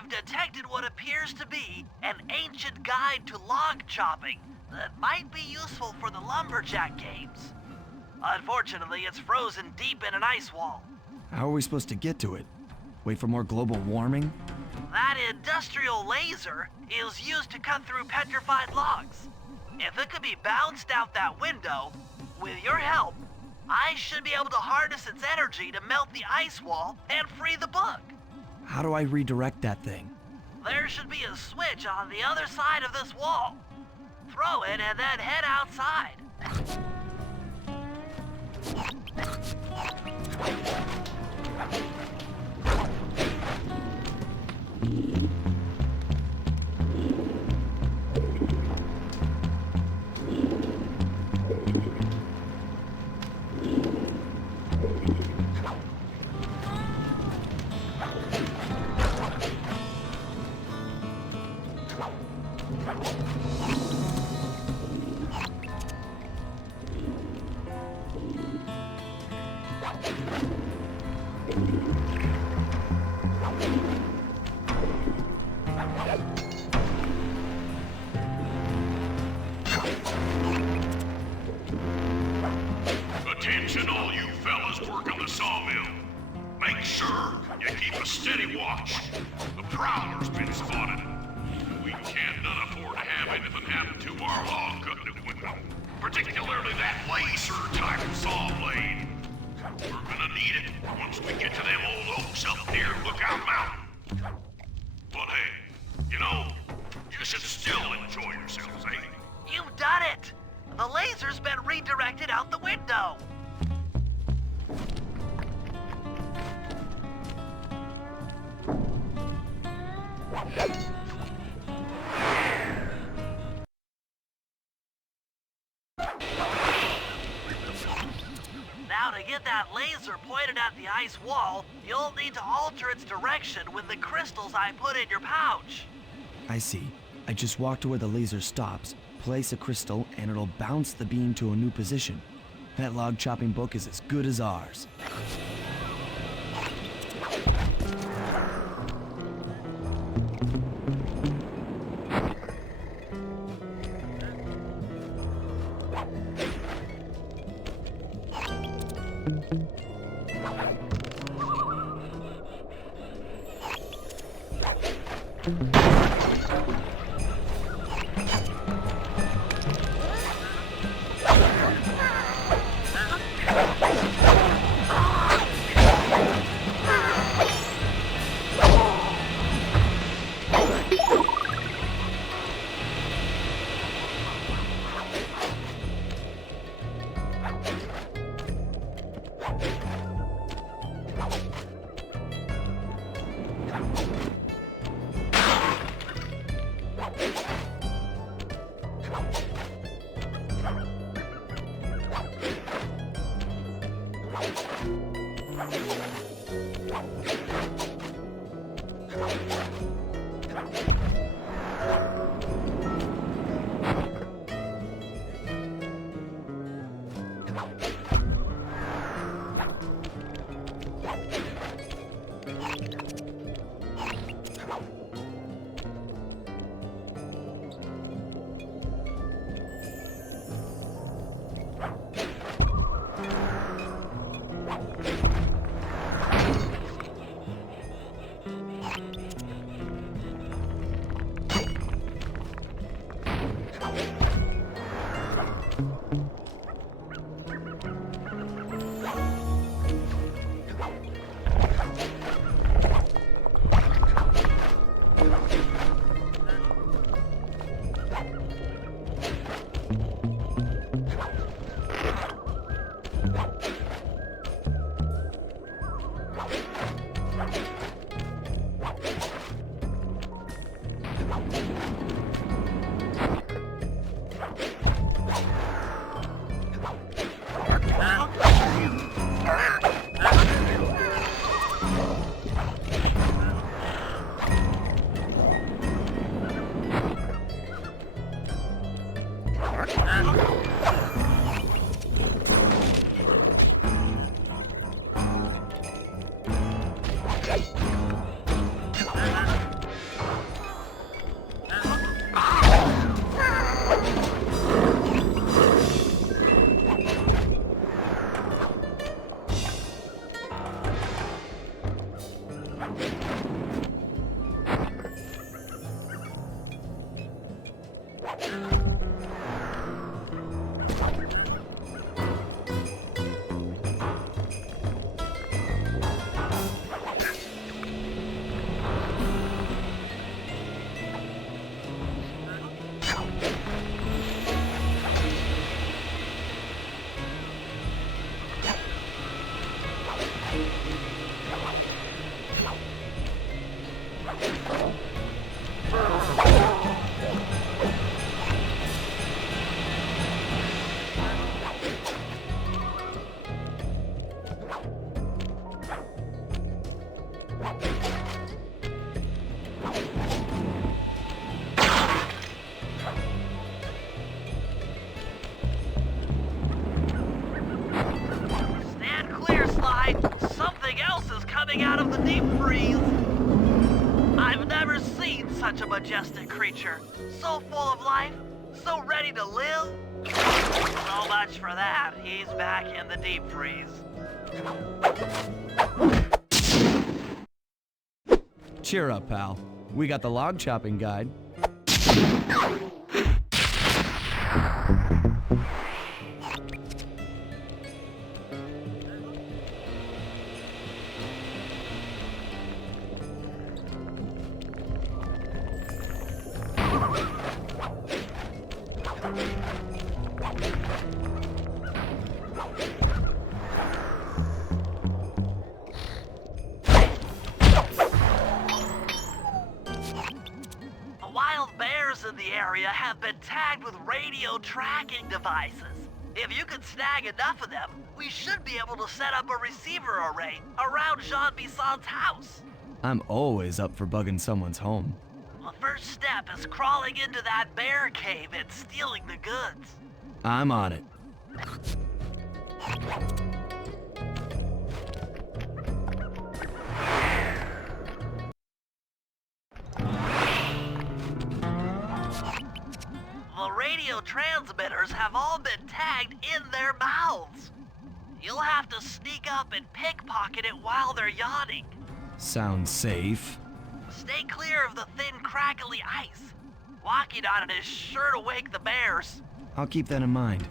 I've detected what appears to be an ancient guide to log chopping that might be useful for the lumberjack games. Unfortunately, it's frozen deep in an ice wall. How are we supposed to get to it? Wait for more global warming? That industrial laser is used to cut through petrified logs. If it could be bounced out that window, with your help, I should be able to harness its energy to melt the ice wall and free the book. How do I redirect that thing? There should be a switch on the other side of this wall. Throw it and then head outside. Attention all you fellas working the sawmill. Make sure you keep a steady watch. The prowler's been spotted. We can't none afford to have anything happen to our log cutting equipment. Particularly that laser-type saw blade. We're gonna need it once we get to them old oaks up near Lookout Mountain. But hey, you know, you should still enjoy yourselves, eh? You've done it! The laser's been redirected out the window. Now to get that laser pointed at the ice wall, you'll need to alter its direction with the crystals I put in your pouch. I see. I just walk to where the laser stops, place a crystal, and it'll bounce the beam to a new position. That log chopping book is as good as ours. Stand clear, Sly. Something else is coming out of the deep freeze. I've never seen such a majestic creature. So full of life, so ready to live. So much for that. He's back in the deep freeze. Cheer up, pal. We got the log chopping guide. Wild bears in the area have been tagged with radio tracking devices. If you can snag enough of them, we should be able to set up a receiver array around John Bison's house. I'm always up for bugging someone's home. The first step is crawling into that bear cave and stealing the goods. I'm on it. The radio transmitters have all been tagged in their mouths. You'll have to sneak up and pickpocket it while they're yawning. Sounds safe. Stay clear of the thin, crackly ice. Walking on it is sure to wake the bears. I'll keep that in mind.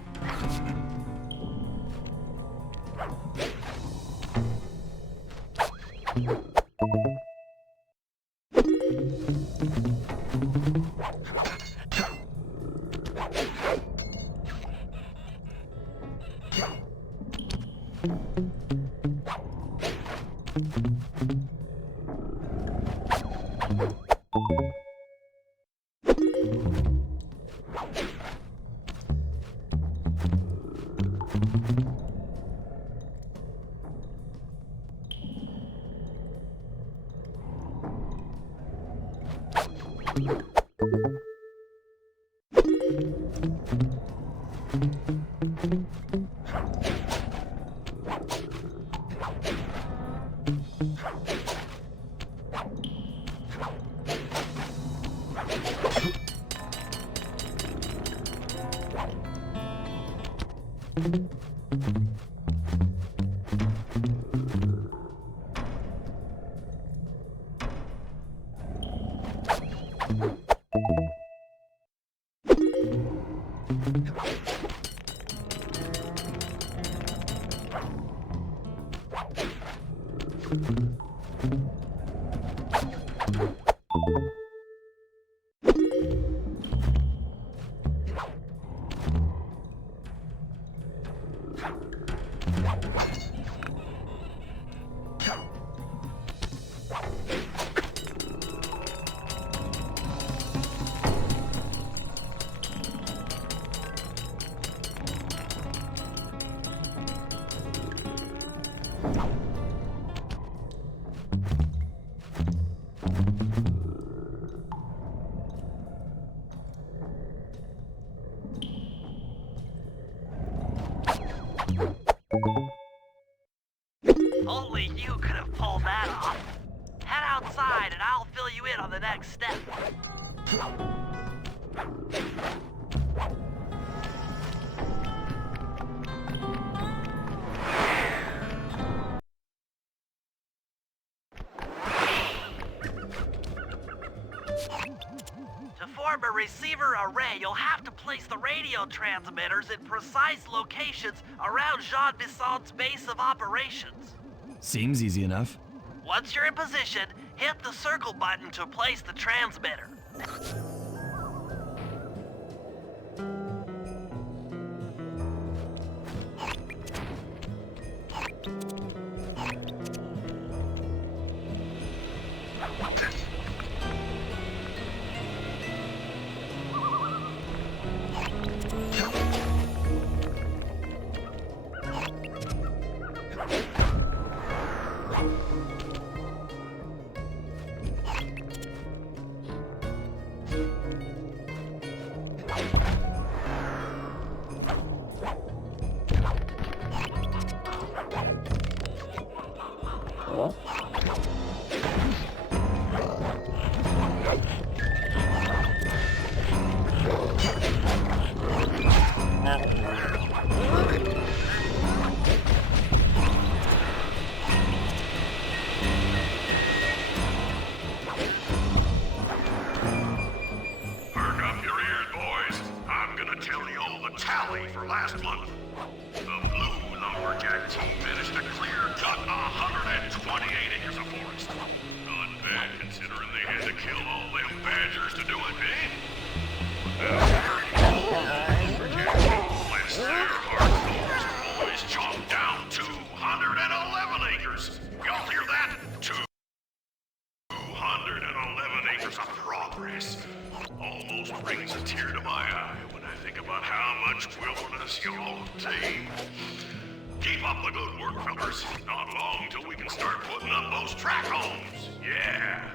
Only you could have pulled that off. Head outside and I'll fill you in on the next step. form a receiver array, you'll have to place the radio transmitters in precise locations around John Bison's base of operations. Seems easy enough. Once you're in position, hit the circle button to place the transmitter. Last month, the blue lumberjack team managed to clear cut 128 acres of forest. Not bad considering they had to kill all them badgers to do it, eh? Bless their hearts, those boys chopped down 211 acres. Y'all hear that? 211 acres of progress. Almost brings a tear to my eye when I think about how much wilderness y'all take. Keep up the good work, fellas. Not long till we can start putting up those track homes. Yeah.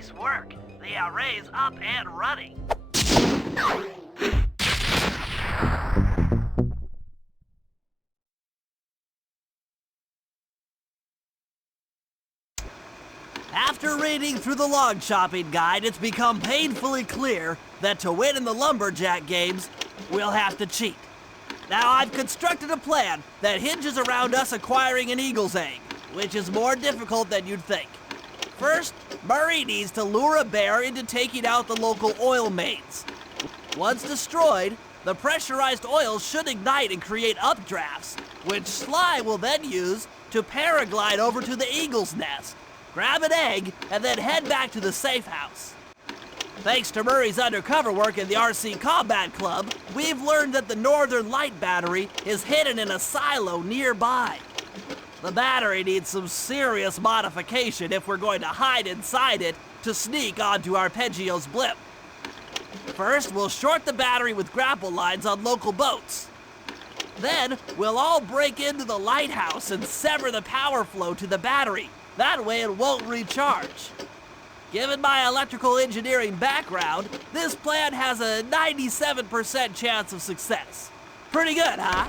Nice work. The array's up and running. After reading through the log chopping guide, it's become painfully clear that to win in the lumberjack games, we'll have to cheat. Now, I've constructed a plan that hinges around us acquiring an eagle's egg, which is more difficult than you'd think. First, Murray needs to lure a bear into taking out the local oil mains. Once destroyed, the pressurized oil should ignite and create updrafts, which Sly will then use to paraglide over to the eagle's nest, grab an egg, and then head back to the safe house. Thanks to Murray's undercover work in the RC Combat Club, we've learned that the Northern Light Battery is hidden in a silo nearby. The battery needs some serious modification if we're going to hide inside it to sneak onto Arpeggio's blimp. First, we'll short the battery with grapple lines on local boats. Then, we'll all break into the lighthouse and sever the power flow to the battery. That way it won't recharge. Given my electrical engineering background, this plan has a 97% chance of success. Pretty good, huh?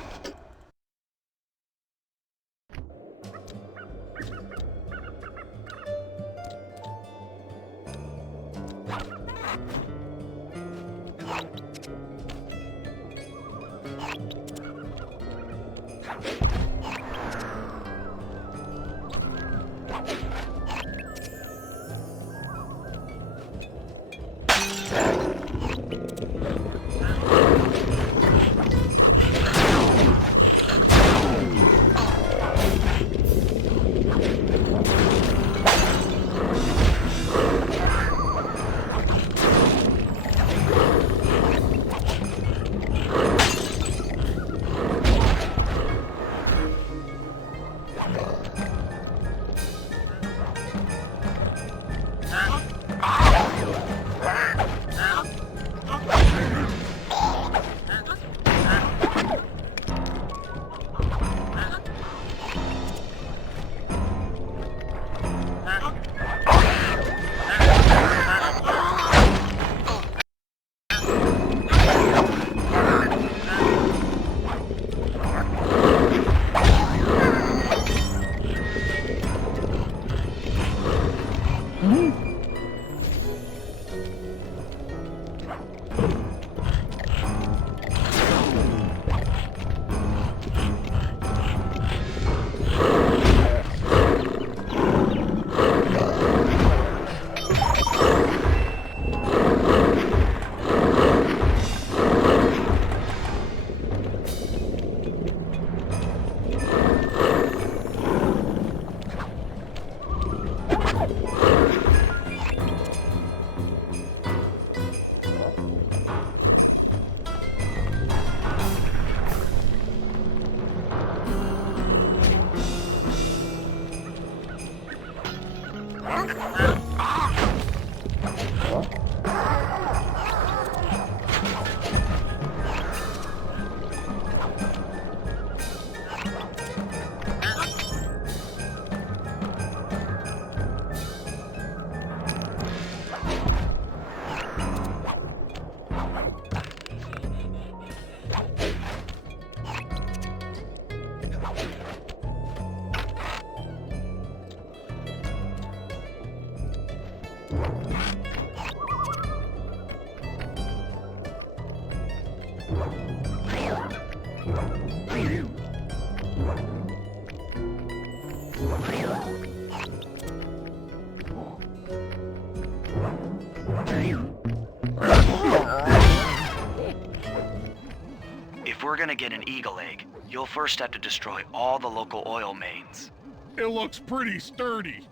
If we're gonna get an eagle egg, you'll first have to destroy all the local oil mains. It looks pretty sturdy.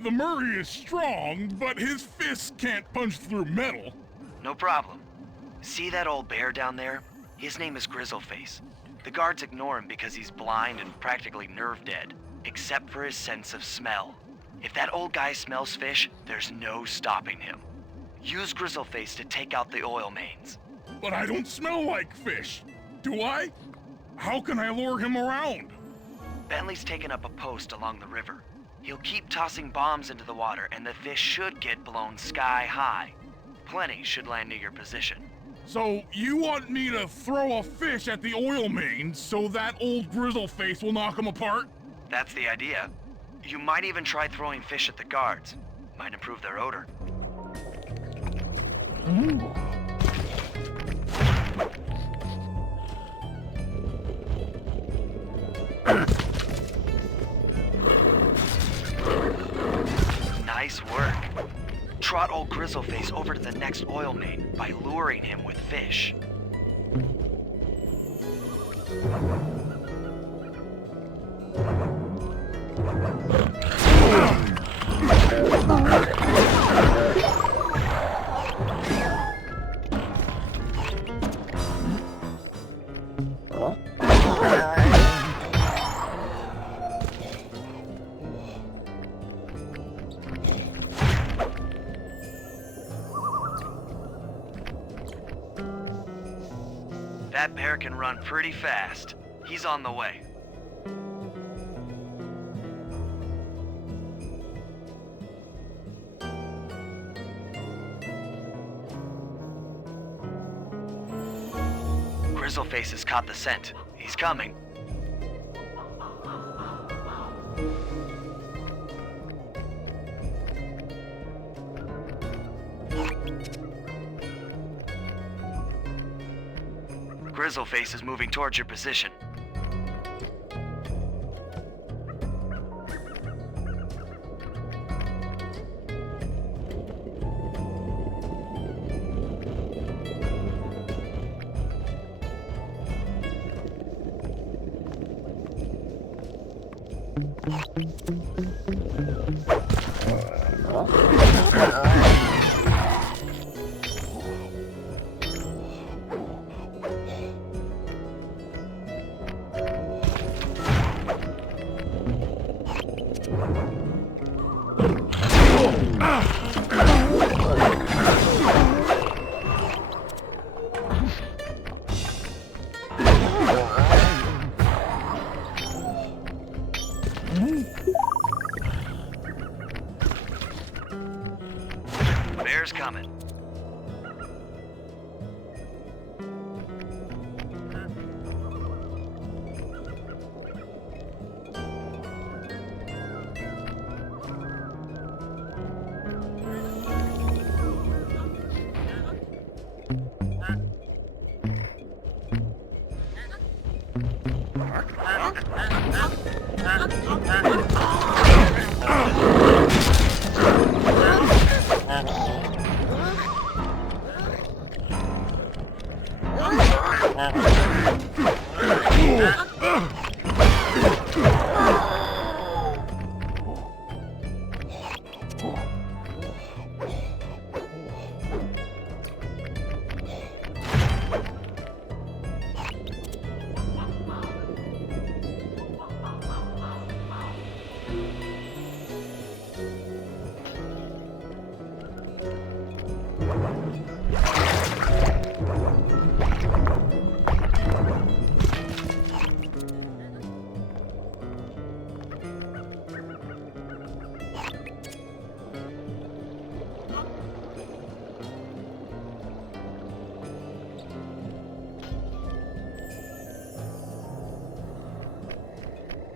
The Murray is strong, but his fists can't punch through metal. No problem. See that old bear down there? His name is Grizzleface. The guards ignore him because he's blind and practically nerve dead, except for his sense of smell. If that old guy smells fish, there's no stopping him. Use Grizzleface to take out the oil mains. But I don't smell like fish. Do I? How can I lure him around? Bentley's taken up a post along the river. He'll keep tossing bombs into the water and the fish should get blown sky high. Plenty should land near your position. So you want me to throw a fish at the oil mains so that old Grizzleface will knock him apart? That's the idea. You might even try throwing fish at the guards. Might improve their odor. Nice work. Trot old Grizzleface over to the next oil main by luring him with fish. That bear can run pretty fast. He's on the way. Grizzleface has caught the scent. He's coming. Grizzleface is moving towards your position. Bear's coming.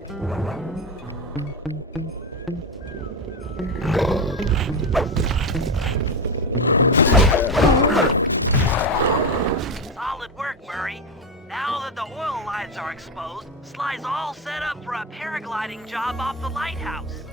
Solid work, Murray. Now that the oil lines are exposed, Sly's all set up for a paragliding job off the lighthouse.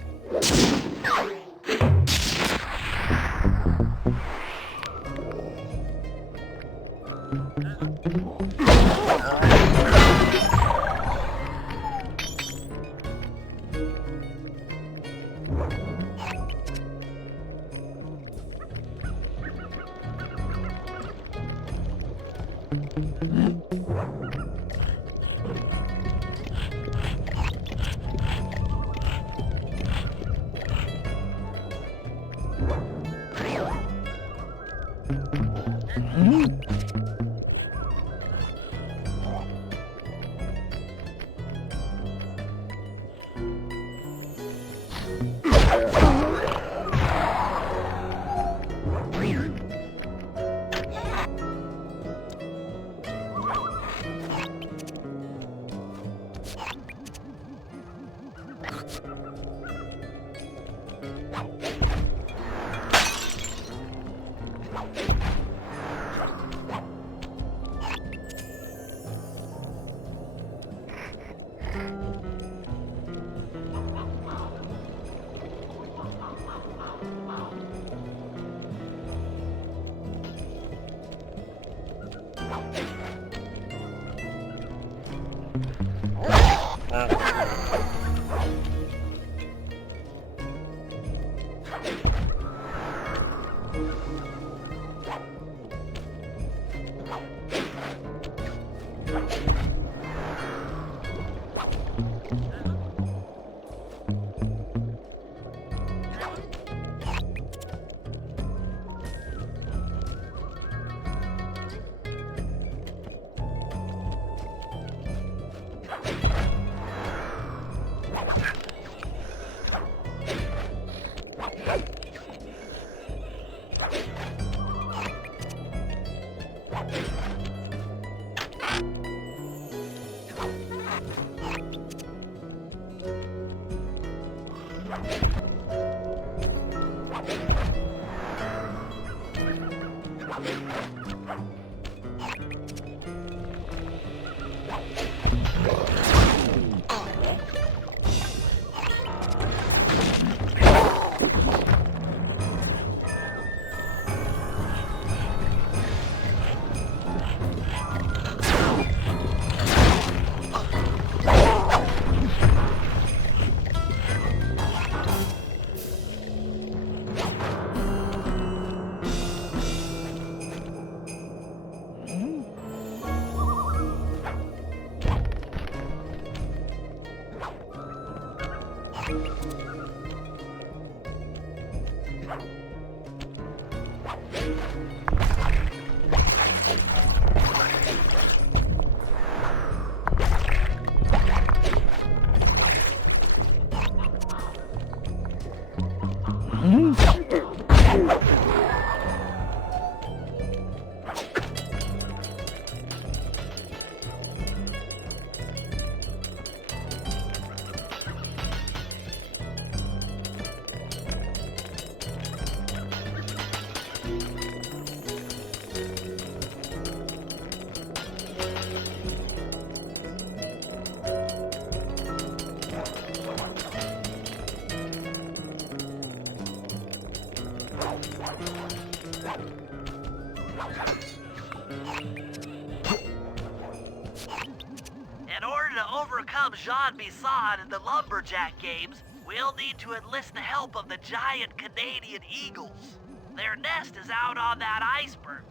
In order to overcome John Bison in the lumberjack games, we'll need to enlist the help of the giant Canadian eagles. Their nest is out on that iceberg.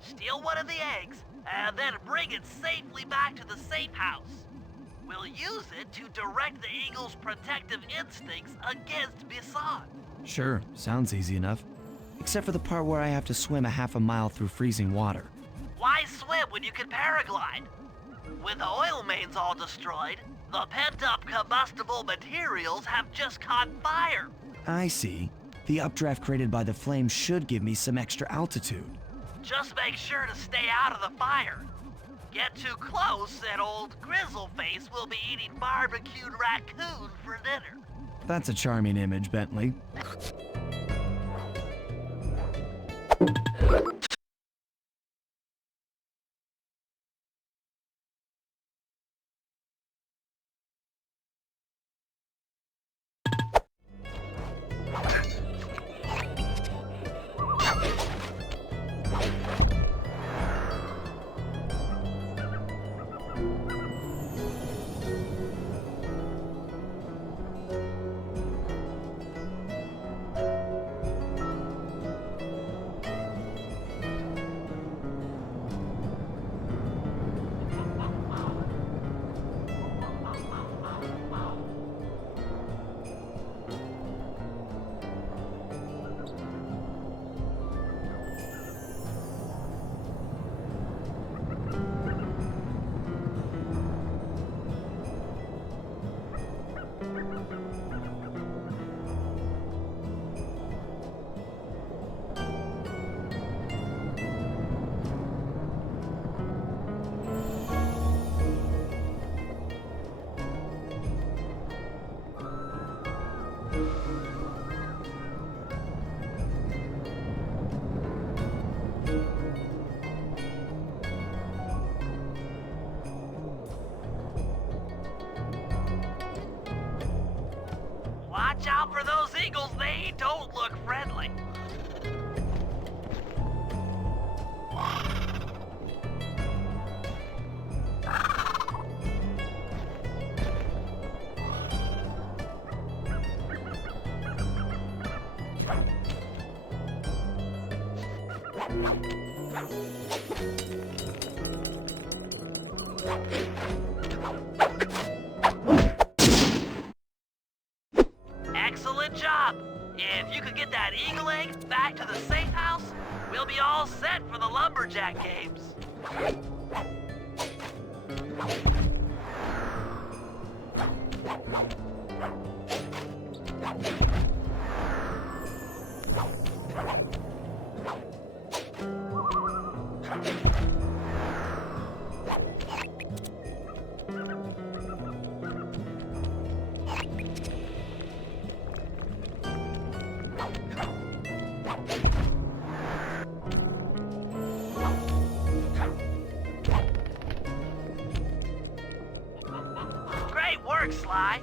Steal one of the eggs, and then bring it safely back to the safe house. We'll use it to direct the eagle's protective instincts against Bison. Sure, sounds easy enough. Except for the part where I have to swim a half a mile through freezing water. Why swim when you can paraglide? With the oil mains all destroyed, the pent-up combustible materials have just caught fire. I see. The updraft created by the flames should give me some extra altitude. Just make sure to stay out of the fire. Get too close and old Grizzleface will be eating barbecued raccoon for dinner. That's a charming image, Bentley. Watch out for those eagles, they don't look friendly. Excellent job! If you could get that eagle egg back to the safe house, we'll be all set for the lumberjack games. Great work, Sly.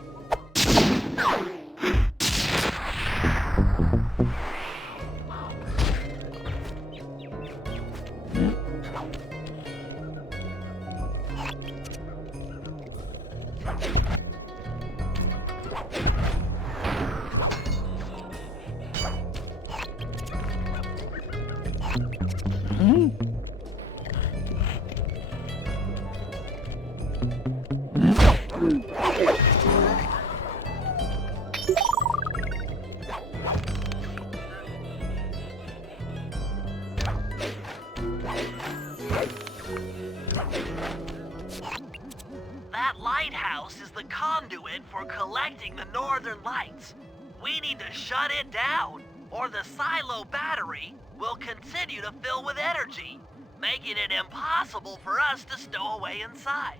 That lighthouse is the conduit for collecting the northern lights. We need to shut it down, or the silo battery will continue to fill with energy, making it impossible for us to stow away inside.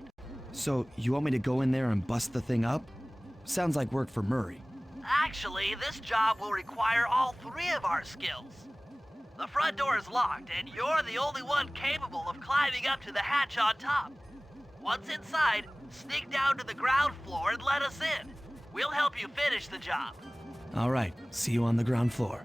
So, you want me to go in there and bust the thing up? Sounds like work for Murray. Actually, this job will require all three of our skills. The front door is locked, and you're the only one capable of climbing up to the hatch on top. Once inside, sneak down to the ground floor and let us in. We'll help you finish the job. All right, see you on the ground floor.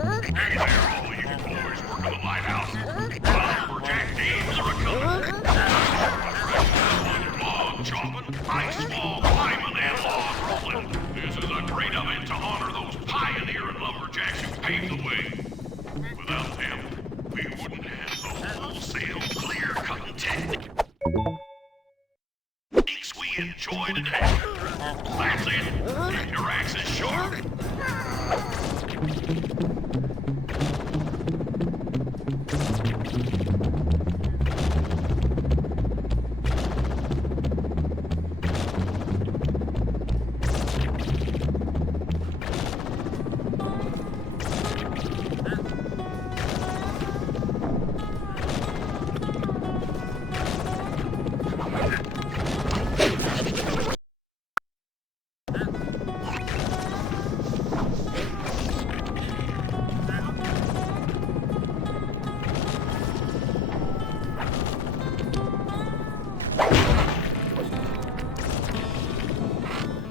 Hey there, all you boys working the lighthouse. Lumberjack thieves are a-coming. On your log chopping, ice wall climbing, and log rolling. This is a great event to honor those pioneering lumberjacks who paved the way. Without them, we wouldn't have the wholesale clear-cutting tech. We enjoy today. That's it. Keep your axes sharp.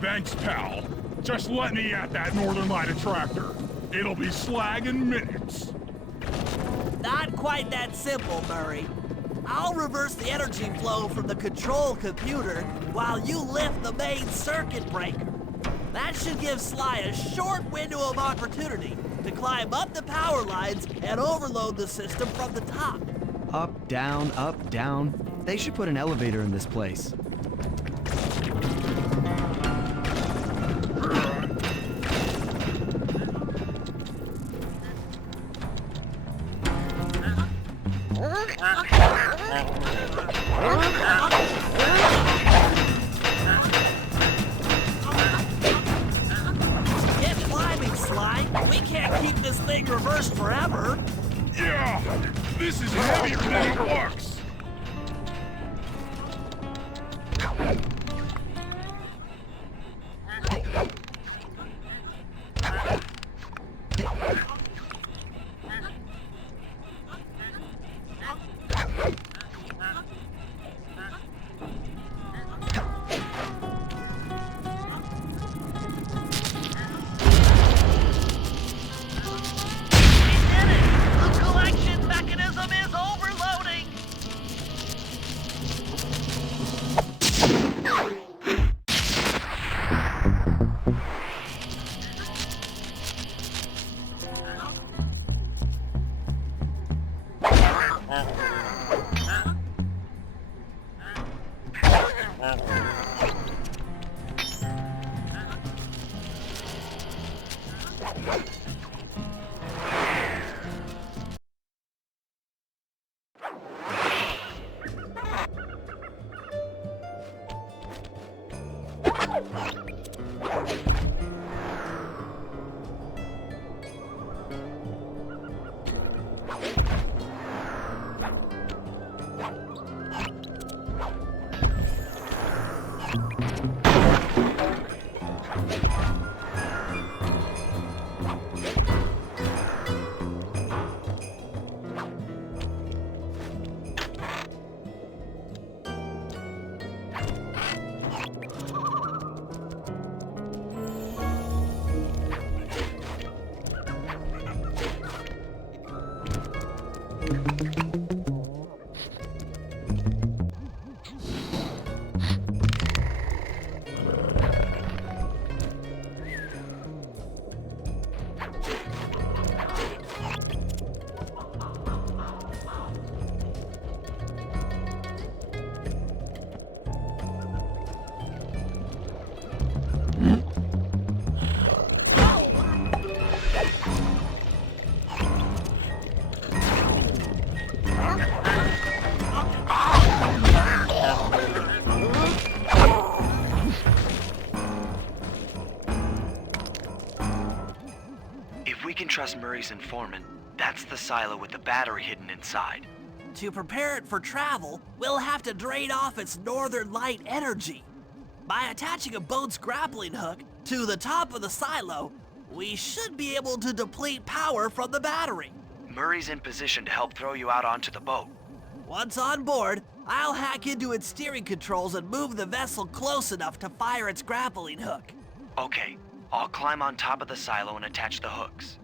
Thanks, pal. Just let me at that Northern Light attractor. It'll be slag in minutes. Not quite that simple, Murray. I'll reverse the energy flow from the control computer while you lift the main circuit breaker. That should give Sly a short window of opportunity to climb up the power lines and overload the system from the top. Up, down, up, down. They should put an elevator in this place. Get climbing, Sly. We can't keep this thing reversed forever. Yeah, this is heavier than it looks. Trust Murray's informant. That's the silo with the battery hidden inside. To prepare it for travel, we'll have to drain off its northern light energy. By attaching a boat's grappling hook to the top of the silo, we should be able to deplete power from the battery. Murray's in position to help throw you out onto the boat. Once on board, I'll hack into its steering controls and move the vessel close enough to fire its grappling hook. Okay, I'll climb on top of the silo and attach the hooks.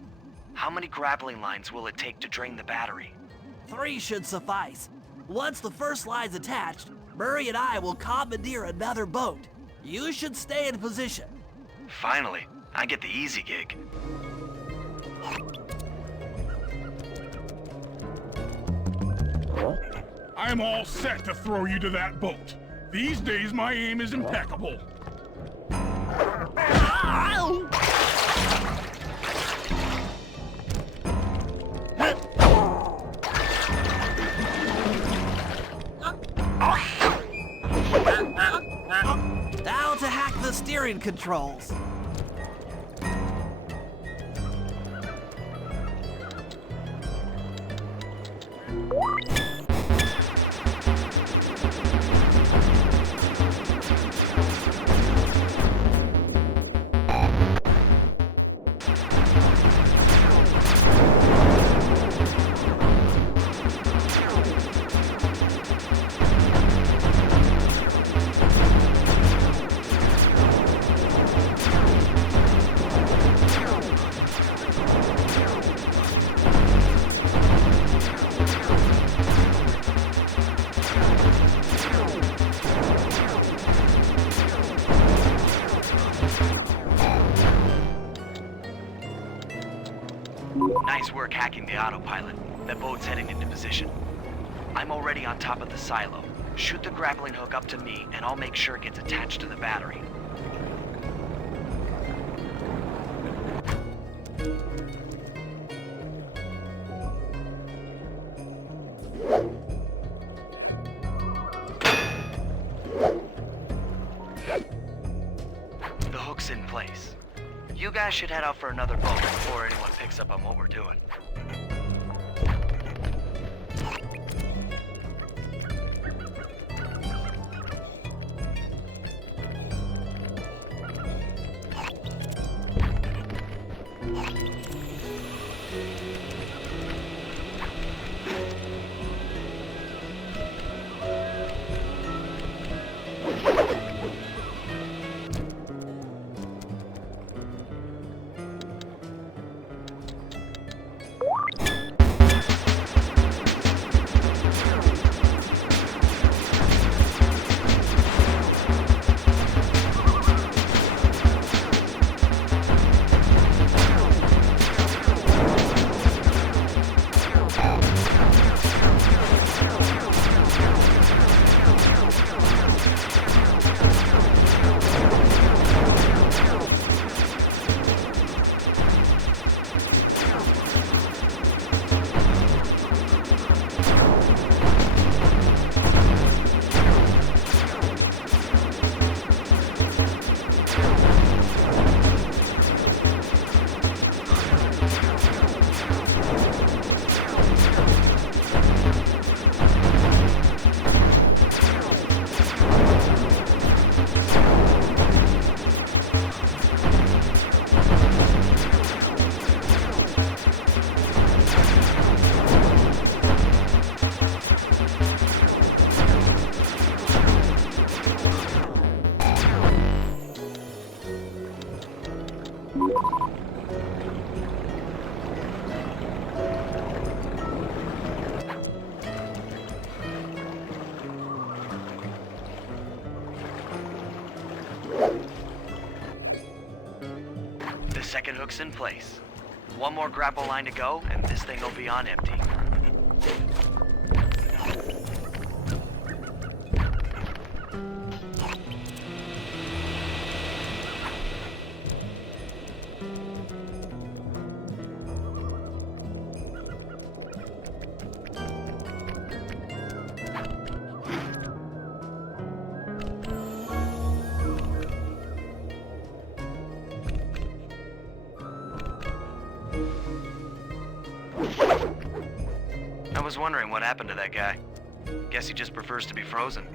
How many grappling lines will it take to drain the battery? 3 should suffice. Once the first line's attached, Murray and I will commandeer another boat. You should stay in position. Finally, I get the easy gig. I'm all set to throw you to that boat. These days, my aim is impeccable. Now to hack the steering controls. Nice work hacking the autopilot. The boat's heading into position. I'm already on top of the silo. Shoot the grappling hook up to me, and I'll make sure it gets attached to the battery. The hook's in place. You guys should head out for another boat before anyone picks up on what we're doing. The second hook's in place. One more grapple line to go, and this thing will be on empty. I was wondering what happened to that guy. Guess he just prefers to be frozen.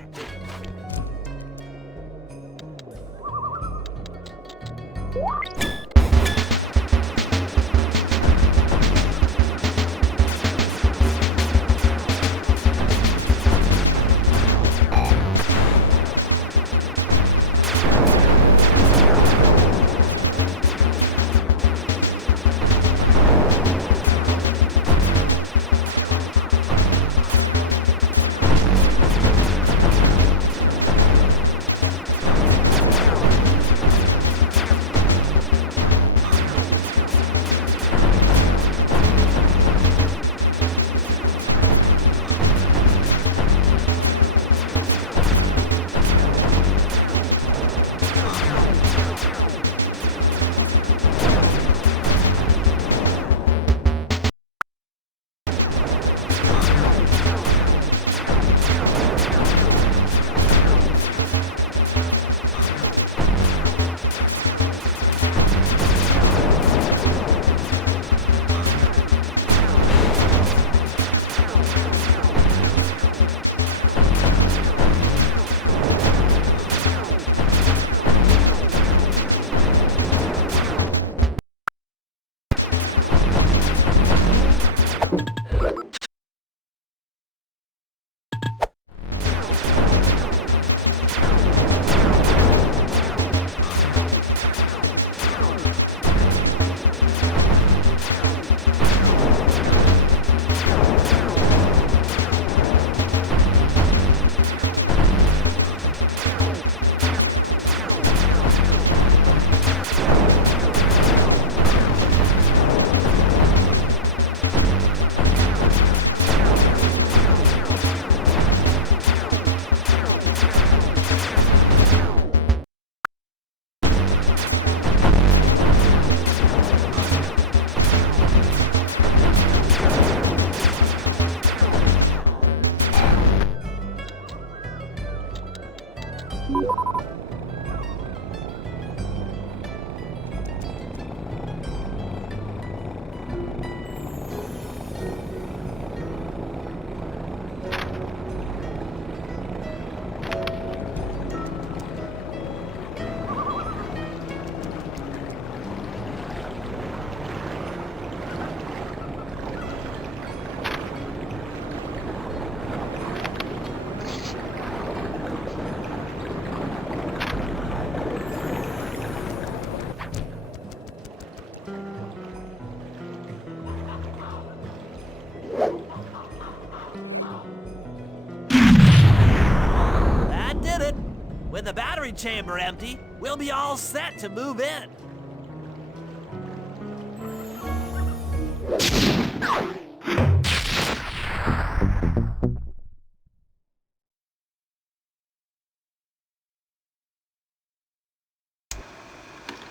With the battery chamber empty, we'll be all set to move in.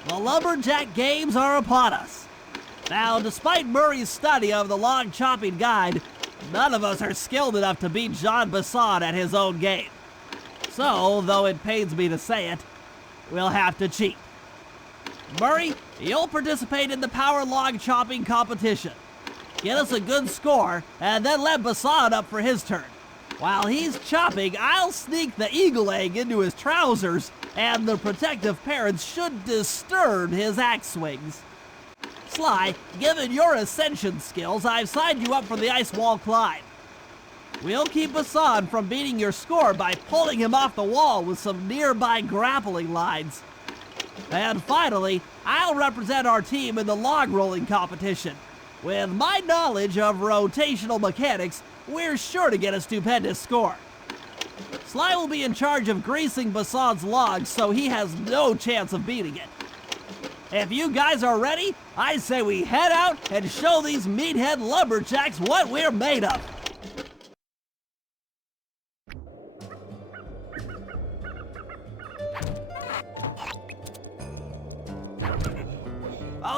The lumberjack games are upon us. Now, despite Murray's study of the log chopping guide, none of us are skilled enough to beat John Bison at his own game. So, though it pains me to say it, we'll have to cheat. Murray, you'll participate in the power log chopping competition. Get us a good score, and then let Bison up for his turn. While he's chopping, I'll sneak the eagle egg into his trousers, and the protective parents should disturb his axe swings. Sly, given your ascension skills, I've signed you up for the ice wall climb. We'll keep Bison from beating your score by pulling him off the wall with some nearby grappling lines. And finally, I'll represent our team in the log rolling competition. With my knowledge of rotational mechanics, we're sure to get a stupendous score. Sly will be in charge of greasing Bison's logs, so he has no chance of beating it. If you guys are ready, I say we head out and show these meathead lumberjacks what we're made of.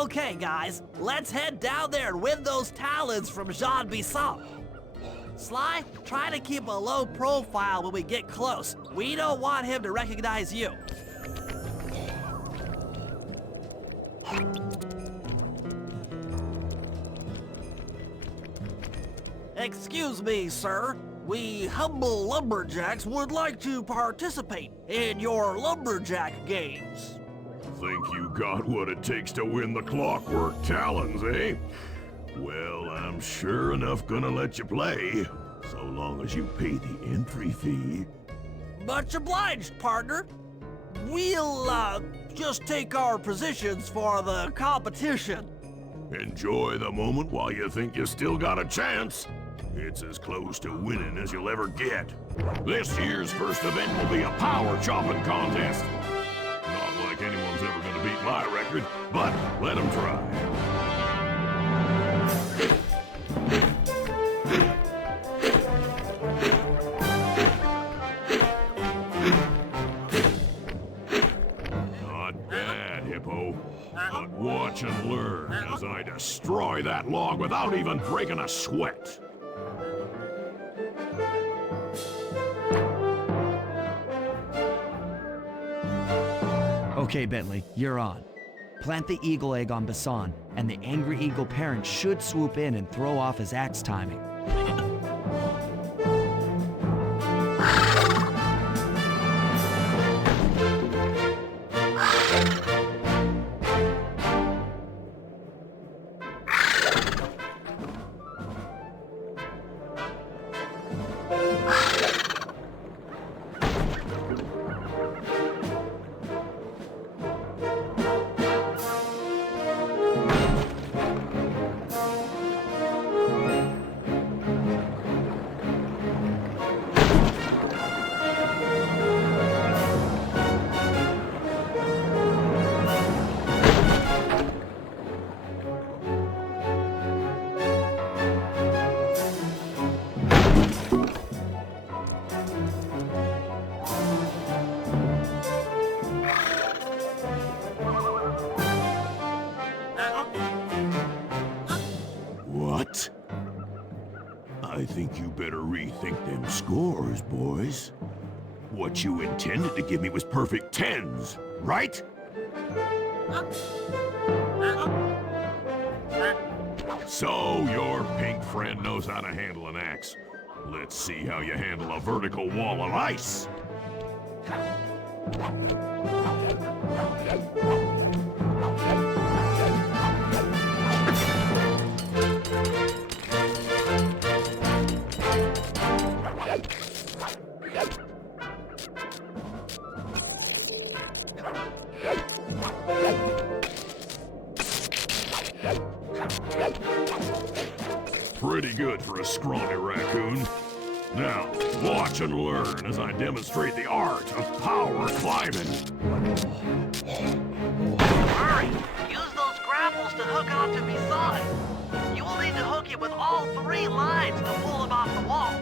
Okay, guys, let's head down there and win those talons from John Bison. Sly, try to keep a low profile when we get close. We don't want him to recognize you. Excuse me, sir. We humble lumberjacks would like to participate in your lumberjack games. Think you got what it takes to win the clockwork talons, eh? Well, I'm sure enough gonna let you play, so long as you pay the entry fee. Much obliged, partner. We'll, just take our positions for the competition. Enjoy the moment while you think you still got a chance. It's as close to winning as you'll ever get. This year's first event will be a power chopping contest. Not like anyone's ever gonna beat my record, but let them try. Not bad, Hippo. But watch and learn as I destroy that log without even breaking a sweat. Okay, Bentley, you're on. Plant the eagle egg on Bison, and the angry eagle parent should swoop in and throw off his axe timing. What? I think you better rethink them scores, boys. What you intended to give me was perfect tens, right? So your pink friend knows how to handle an axe. Let's see how you handle a vertical wall of ice. Pretty good for a scrawny raccoon. Now, watch and learn as I demonstrate the art of power climbing. Hurry! Use those grapples to hook onto Bison. You will need to hook it with all 3 lines to pull him off the wall.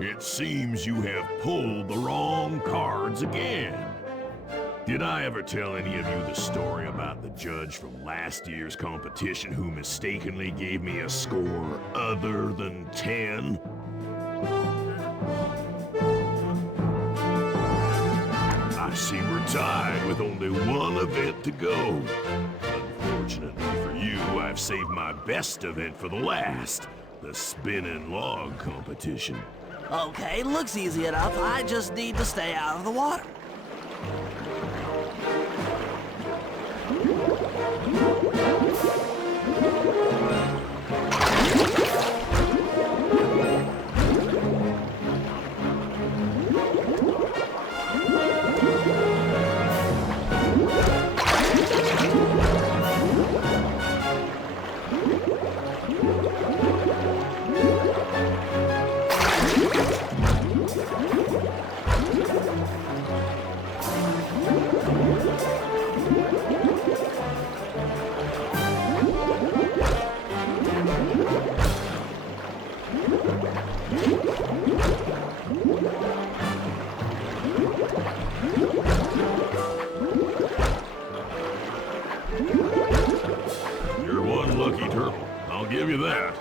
It seems you have pulled the wrong cards again. Did I ever tell any of you the story about the judge from last year's competition who mistakenly gave me a score other than 10? I see we're tied with only one event to go. Unfortunately for you, I've saved my best event for the last, the spinning log competition. Okay, looks easy enough. I just need to stay out of the water. I'll give you that.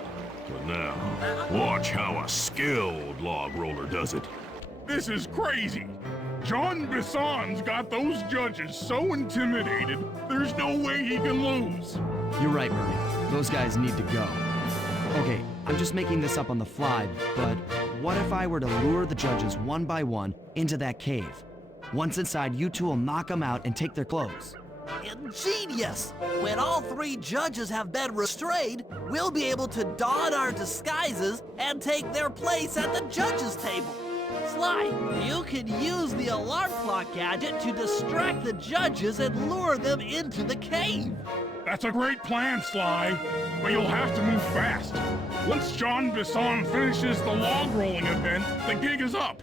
But now, watch how a skilled log roller does it. This is crazy. John Bison's got those judges so intimidated, there's no way he can lose. You're right, Murray. Those guys need to go. Okay, I'm just making this up on the fly, but what if I were to lure the judges one by one into that cave? Once inside, you two will knock them out and take their clothes. Ingenious! When all 3 judges have been restrained, we'll be able to don our disguises and take their place at the judges' table. Sly, you can use the alarm clock gadget to distract the judges and lure them into the cave. That's a great plan, Sly, but you'll have to move fast. Once John Bison finishes the log rolling event, the gig is up.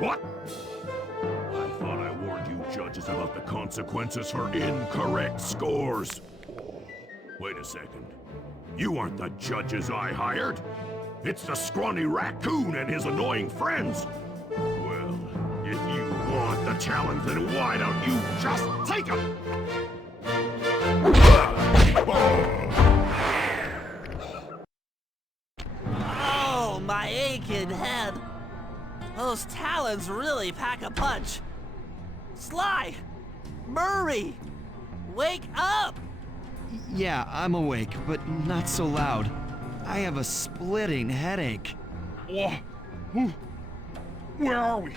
What? I thought I warned you judges about the consequences for incorrect scores. Wait a second. You aren't the judges I hired. It's the scrawny raccoon and his annoying friends. Well, if you want the challenge, then why don't you just take them? Oh, my aching head. Those talons really pack a punch. Sly! Murray! Wake up! Yeah, I'm awake, but not so loud. I have a splitting headache. Where are we?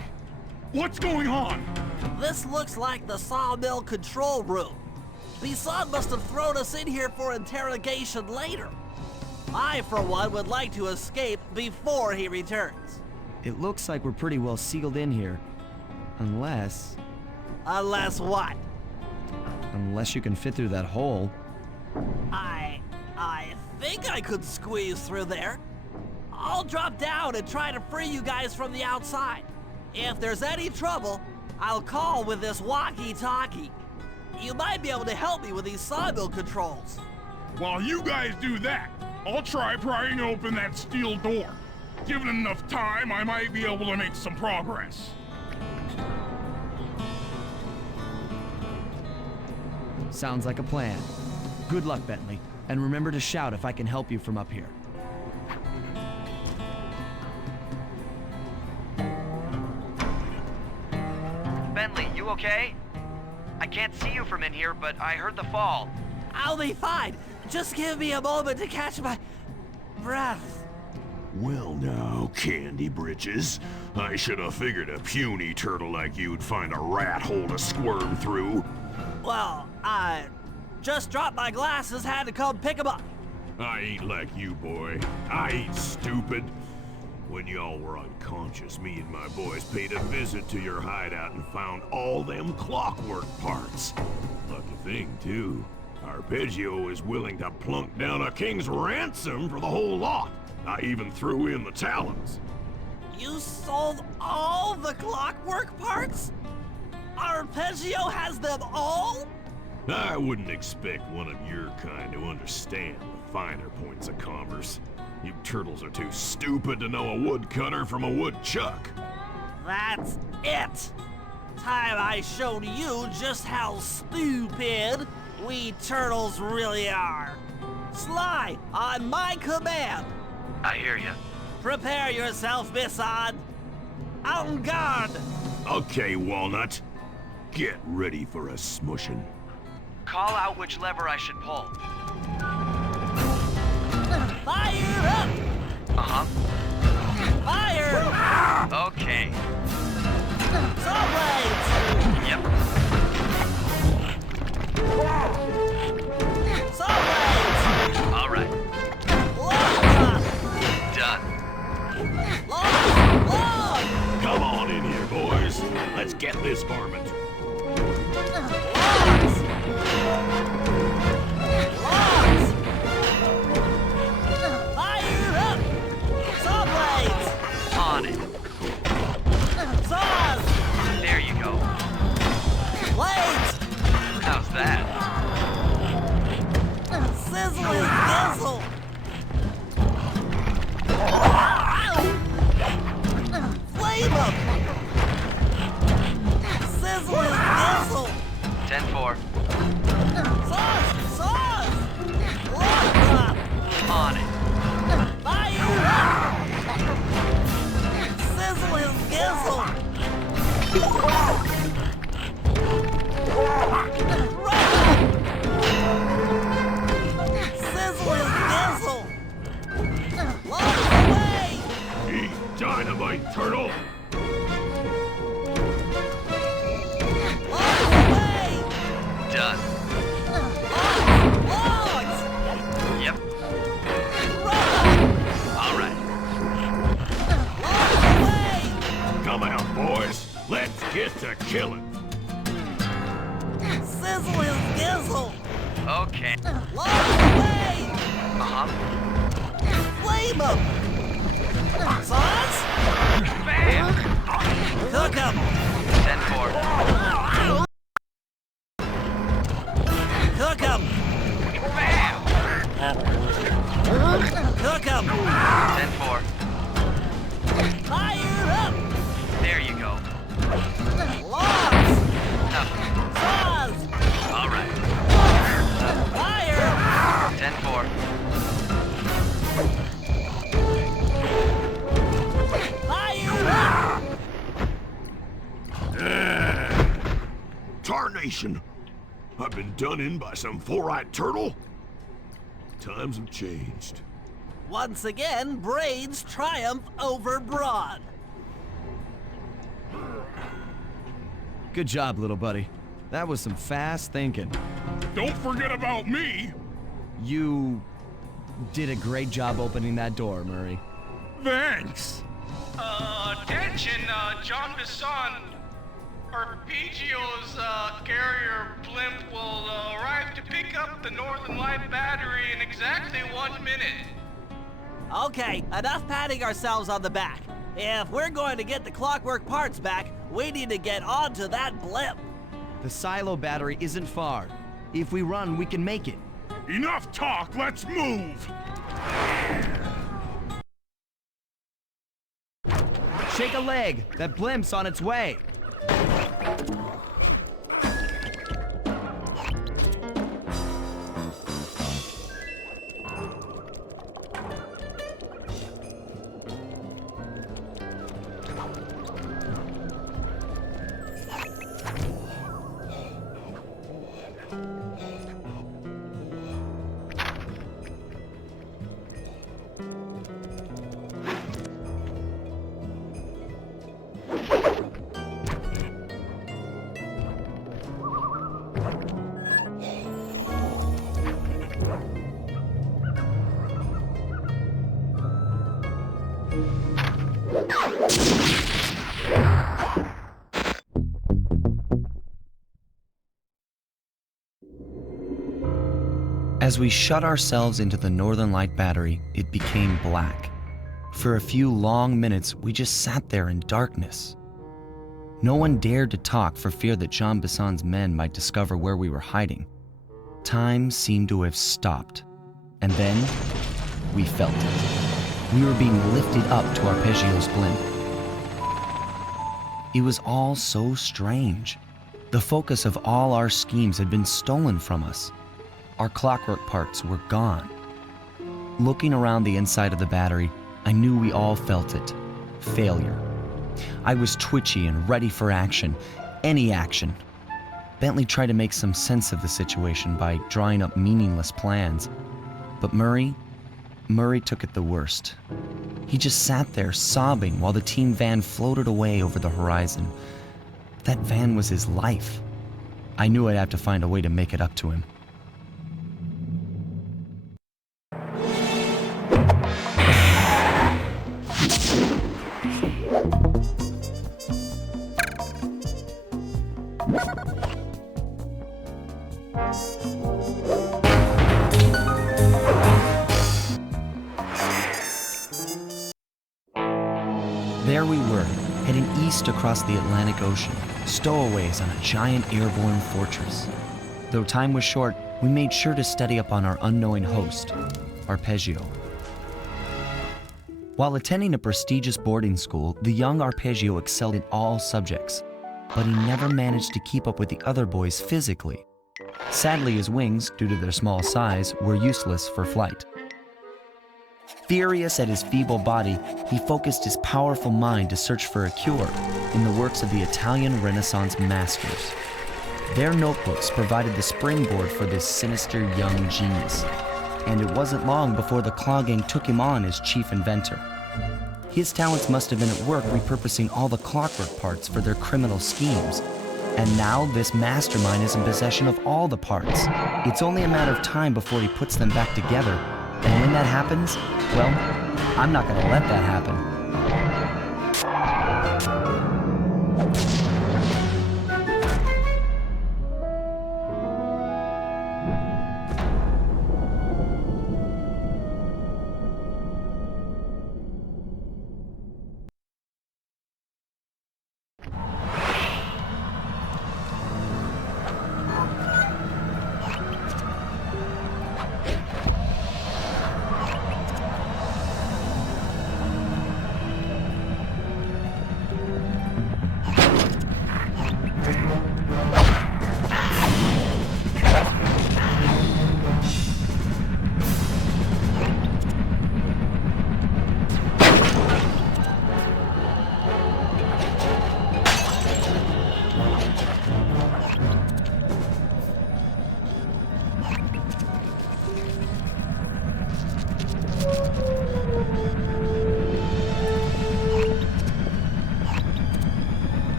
What's going on? This looks like the sawmill control room. Bison must have thrown us in here for interrogation later. I, for one, would like to escape before he returns. It looks like we're pretty well sealed in here. Unless Unless what? you can fit through that hole. I think I could squeeze through there. I'll drop down and try to free you guys from the outside. If there's any trouble, I'll call with this walkie-talkie. You might be able to help me with these sawmill controls. While you guys do that, I'll try prying open that steel door. Given enough time, I might be able to make some progress. Sounds like a plan. Good luck, Bentley. And remember to shout if I can help you from up here. Bentley, you okay? I can't see you from in here, but I heard the fall. I'll be fine. Just give me a moment to catch my breath. Well now, Candy Britches. I should have figured a puny turtle like you'd find a rat hole to squirm through. Well, I just dropped my glasses, had to come pick them up. I ain't like you, boy. I ain't stupid. When y'all were unconscious, me and my boys paid a visit to your hideout and found all them clockwork parts. Lucky thing, too. Arpeggio is willing to plunk down a king's ransom for the whole lot. I even threw in the talons. You sold all the clockwork parts? Arpeggio has them all? I wouldn't expect one of your kind to understand the finer points of commerce. You turtles are too stupid to know a woodcutter from a woodchuck. That's it. Time I showed you just how stupid we turtles really are. Sly, on my command. I hear you. Prepare yourself, Bison. En garde. Okay, Walnut. Get ready for a smushin'. Call out which lever I should pull. Fire up! Uh-huh. Fire! Okay. Saw blades! Yep. Saw blades! All right. Log! Done. Log! Come on in here, boys. Let's get this varmint. Logs! Logs! Fire up! Saw blades! On it. Saws! There you go. Blades! How's that? Sizzle and gizzle! Flame up! Sizzle and gizzle! 10-4. Sauce! Sauce! Log drop! On it. Fire up! Sizzle and gizzle! Run! Sizzle and gizzle! Log away! Eat dynamite, turtle. Log away! Done. Logs! Yep. Run! All right. Logs away! Come out, boys. Let's get to killing. Sizzle and gizzle! Okay. Logs away! Uh-huh. Flame up! Sauce? Bam! Come There you go. Logs! Saws! All right. Fire! 10-4. Fire! Tarnation! I've been done in by some four-eyed turtle? Times have changed. Once again, brains triumph over brawn. Good job, little buddy. That was some fast thinking. Don't forget about me. You did a great job opening that door, Murray. Thanks. Attention, John Bison. Arpeggio's carrier blimp will arrive to pick up the Northern Light battery in exactly 1 minute. Okay, enough patting ourselves on the back. If we're going to get the clockwork parts back, we need to get onto that blimp. The silo battery isn't far. If we run, we can make it. Enough talk, let's move. Shake a leg. That blimp's on its way. As we shut ourselves into the Northern Light battery, it became black. For a few long minutes, we just sat there in darkness. No one dared to talk for fear that John Bison's men might discover where we were hiding. Time seemed to have stopped. And then, we felt it. We were being lifted up to Arpeggio's blimp. It was all so strange. The focus of all our schemes had been stolen from us. Our clockwork parts were gone. Looking around the inside of the battery, I knew we all felt it. Failure. I was twitchy and ready for action. Any action. Bentley tried to make some sense of the situation by drawing up meaningless plans. But Murray took it the worst. He just sat there sobbing while the team van floated away over the horizon. That van was his life. I knew I'd have to find a way to make it up to him. There we were, heading east across the Atlantic Ocean, stowaways on a giant airborne fortress. Though time was short, we made sure to study up on our unknowing host, Arpeggio. While attending a prestigious boarding school, the young Arpeggio excelled in all subjects, but he never managed to keep up with the other boys physically. Sadly, his wings, due to their small size, were useless for flight. Furious at his feeble body, he focused his powerful mind to search for a cure in the works of the Italian Renaissance masters. Their notebooks provided the springboard for this sinister young genius, and it wasn't long before the ClockLa gang took him on as chief inventor. His talents must have been at work repurposing all the clockwork parts for their criminal schemes, and now this mastermind is in possession of all the parts. It's only a matter of time before he puts them back together. And when that happens, well, I'm not gonna let that happen.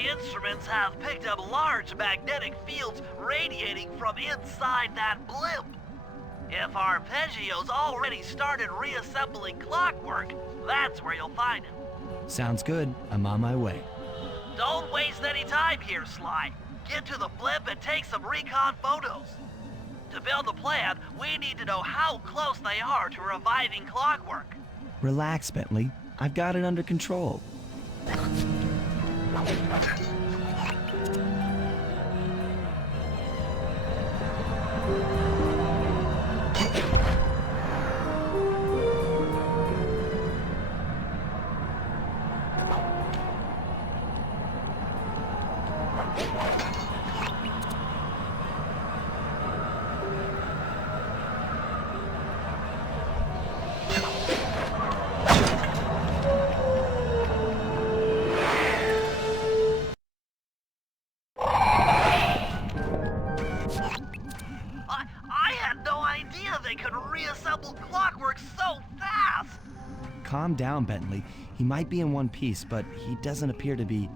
My instruments have picked up large magnetic fields radiating from inside that blimp. If Arpeggio's already started reassembling clockwork, that's where you'll find him. Sounds good. I'm on my way. Don't waste any time here, Sly. Get to the blimp and take some recon photos. To build the plan, we need to know how close they are to reviving clockwork. Relax, Bentley. I've got it under control. I had no idea they could reassemble clockwork so fast! Calm down, Bentley. He might be in one piece, but he doesn't appear to be,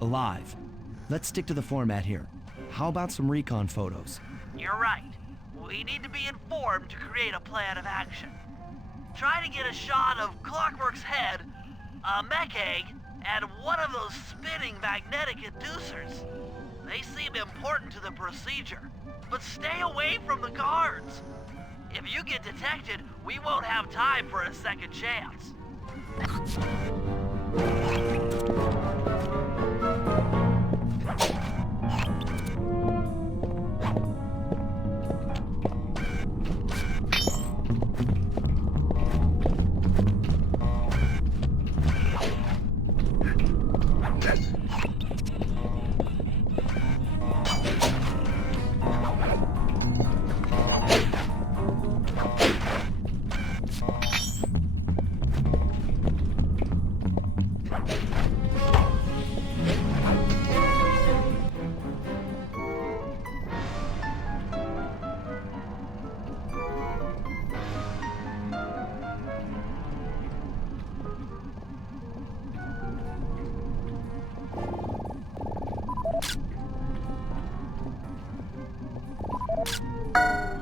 alive. Let's stick to the format here. How about some recon photos? You're right. We need to be informed to create a plan of action. Try to get a shot of Clockwork's head, a mech egg, and one of those spinning magnetic inducers. They seem important to the procedure, but stay away from the guards. If you get detected, we won't have time for a second chance.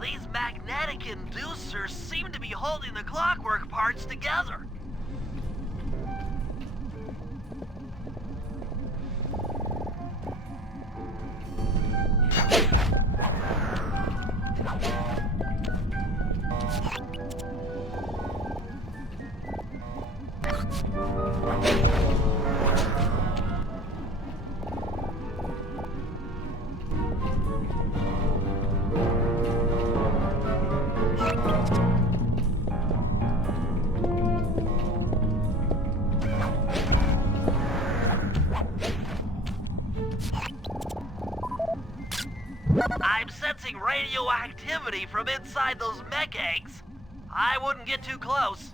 These magnetic inducers seem to be holding the clockwork parts together. I'm sensing radioactivity from inside those mech eggs. I wouldn't get too close.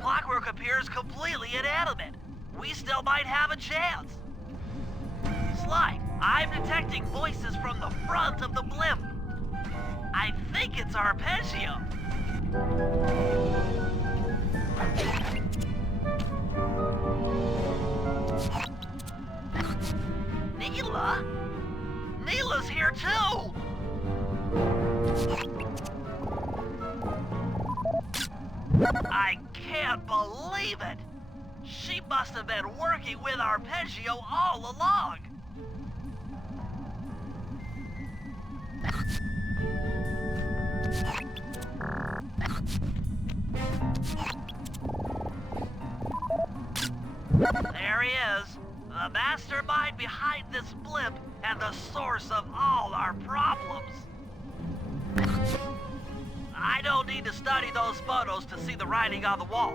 Clockwork appears completely inanimate. We still might have a chance. Sly, I'm detecting voices from the front of the blimp. I think it's Arpeggio. Nela? Nela's here too! I can't believe it! She must have been working with Arpeggio all along! There he is, the mastermind behind this blimp and the source of all our problems. I don't need need to study those photos to see the writing on the wall.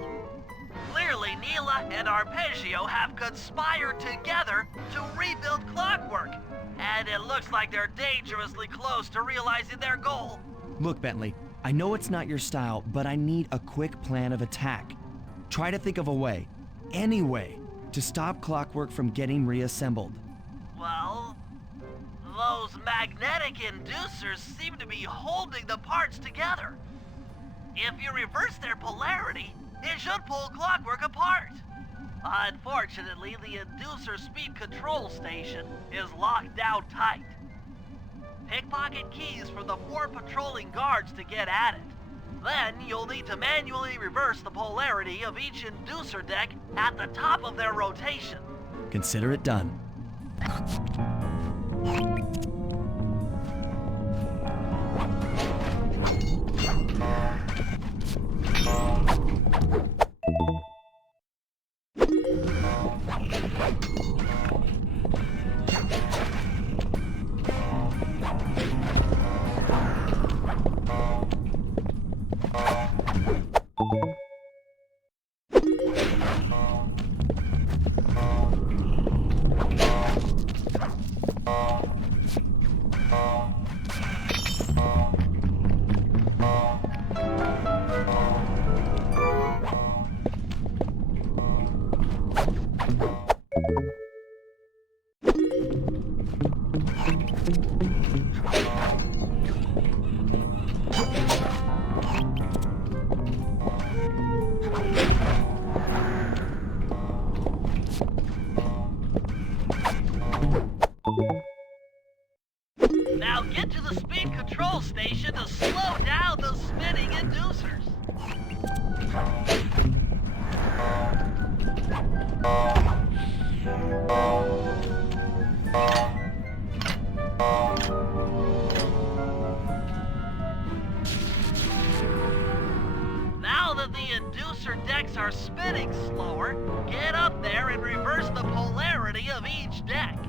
Clearly, Nela and Arpeggio have conspired together to rebuild Clockwork, and it looks like they're dangerously close to realizing their goal. Look, Bentley, I know it's not your style, but I need a quick plan of attack. Try to think of a way, any way, to stop Clockwork from getting reassembled. Well, those magnetic inducers seem to be holding the parts together. If you reverse their polarity, it should pull Clockwork apart. Unfortunately, the inducer speed control station is locked down tight. Pickpocket keys for the 4 patrolling guards to get at it. Then you'll need to manually reverse the polarity of each inducer deck at the top of their rotation. Consider it done. Now get to the speed control station to slow down the spinning inducers. Now that the inducer decks are spinning slower, get up there and reverse the polarity of each deck.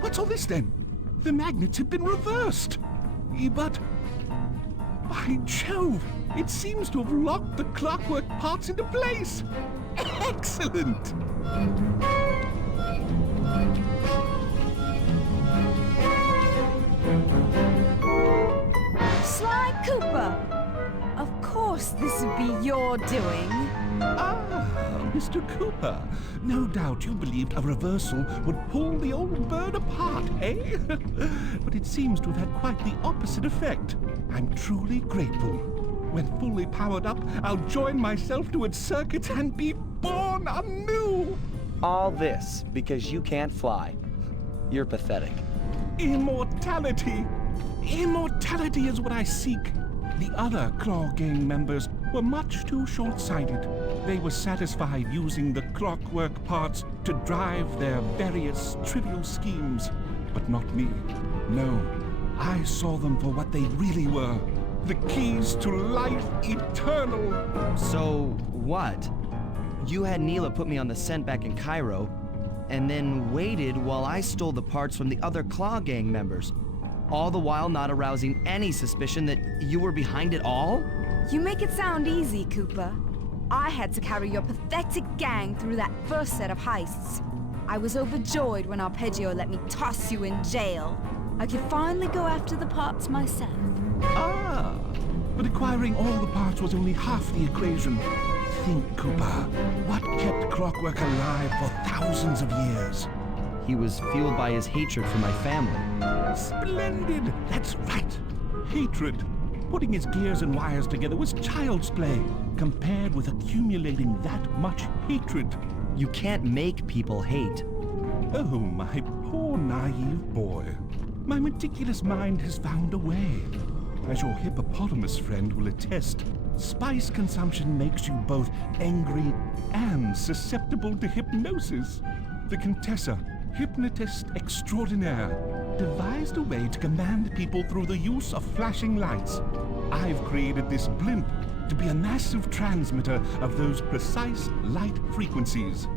What's all this then? The magnets have been reversed. But, by Jove, it seems to have locked the clockwork parts into place. Excellent! Sly Cooper! Of course this would be your doing. Ah, Mr. Cooper. No doubt you believed a reversal would pull the old bird apart, eh? But it seems to have had quite the opposite effect. I'm truly grateful. When fully powered up, I'll join myself to its circuits and be born anew! All this because you can't fly. You're pathetic. Immortality! Immortality is what I seek. The other Claw Gang members were much too short-sighted. They were satisfied using the clockwork parts to drive their various trivial schemes. But not me. No, I saw them for what they really were. The keys to life eternal. So, what? You had Nela put me on the scent back in Cairo, and then waited while I stole the parts from the other Claw Gang members, all the while not arousing any suspicion that you were behind it all? You make it sound easy, Cooper. I had to carry your pathetic gang through that first set of heists. I was overjoyed when Arpeggio let me toss you in jail. I could finally go after the parts myself. Ah, but acquiring all the parts was only half the equation. Think, Cooper, what kept Clockwork alive for thousands of years? He was fueled by his hatred for my family. Splendid! That's right. Hatred. Putting his gears and wires together was child's play, compared with accumulating that much hatred. You can't make people hate. Oh, my poor naive boy. My meticulous mind has found a way. As your hippopotamus friend will attest, spice consumption makes you both angry and susceptible to hypnosis. The Contessa, hypnotist extraordinaire, devised a way to command people through the use of flashing lights. I've created this blimp to be a massive transmitter of those precise light frequencies.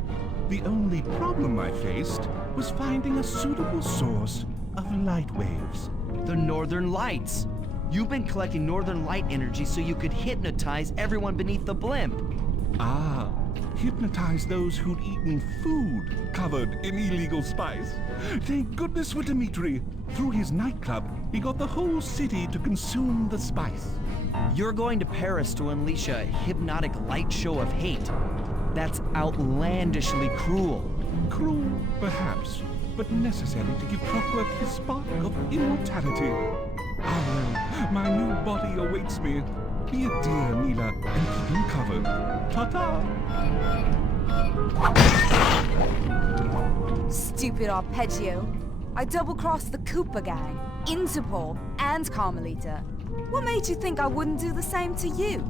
The only problem I faced was finding a suitable source of light waves. The Northern Lights. You've been collecting Northern Light energy so you could hypnotize everyone beneath the blimp. Ah, hypnotize those who'd eaten food covered in illegal spice. Thank goodness for Dimitri. Through his nightclub, he got the whole city to consume the spice. You're going to Paris to unleash a hypnotic light show of hate. That's outlandishly cruel. Cruel, perhaps, but necessary to give Clockwork his spark of immortality. Ah, well, my new body awaits me. Be a dear, Nela, and keep him covered. Ta-ta! Stupid Arpeggio. I double-crossed the Cooper gang, Interpol, and Carmelita. What made you think I wouldn't do the same to you?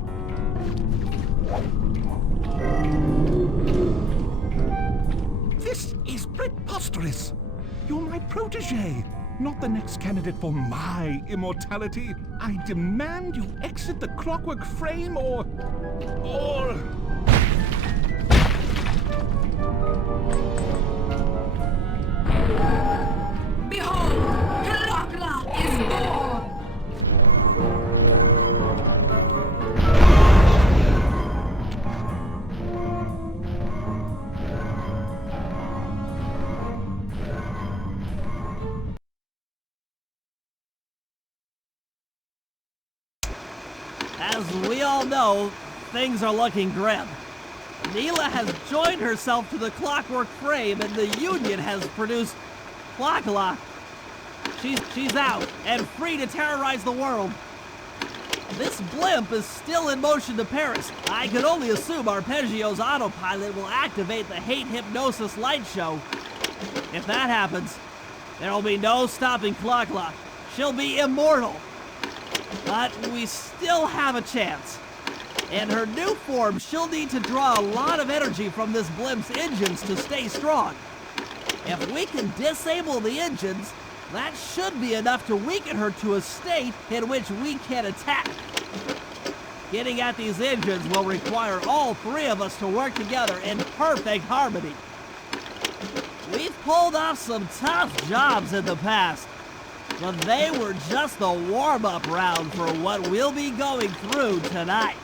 This is preposterous! You're my protege, not the next candidate for my immortality. I demand you exit the Clockwork frame or... Behold, ClockLa is born! As we all know, things are looking grim. Nela has joined herself to the Clockwork frame and the Union has produced ClockLa. She's out and free to terrorize the world. This blimp is still in motion to Paris. I could only assume Arpeggio's autopilot will activate the hate hypnosis light show. If that happens, there will be no stopping ClockLa. She'll be immortal. But we still have a chance. In her new form, she'll need to draw a lot of energy from this blimp's engines to stay strong. If we can disable the engines, that should be enough to weaken her to a state in which we can attack. Getting at these engines will require all three of us to work together in perfect harmony. We've pulled off some tough jobs in the past, but they were just the warm-up round for what we'll be going through tonight.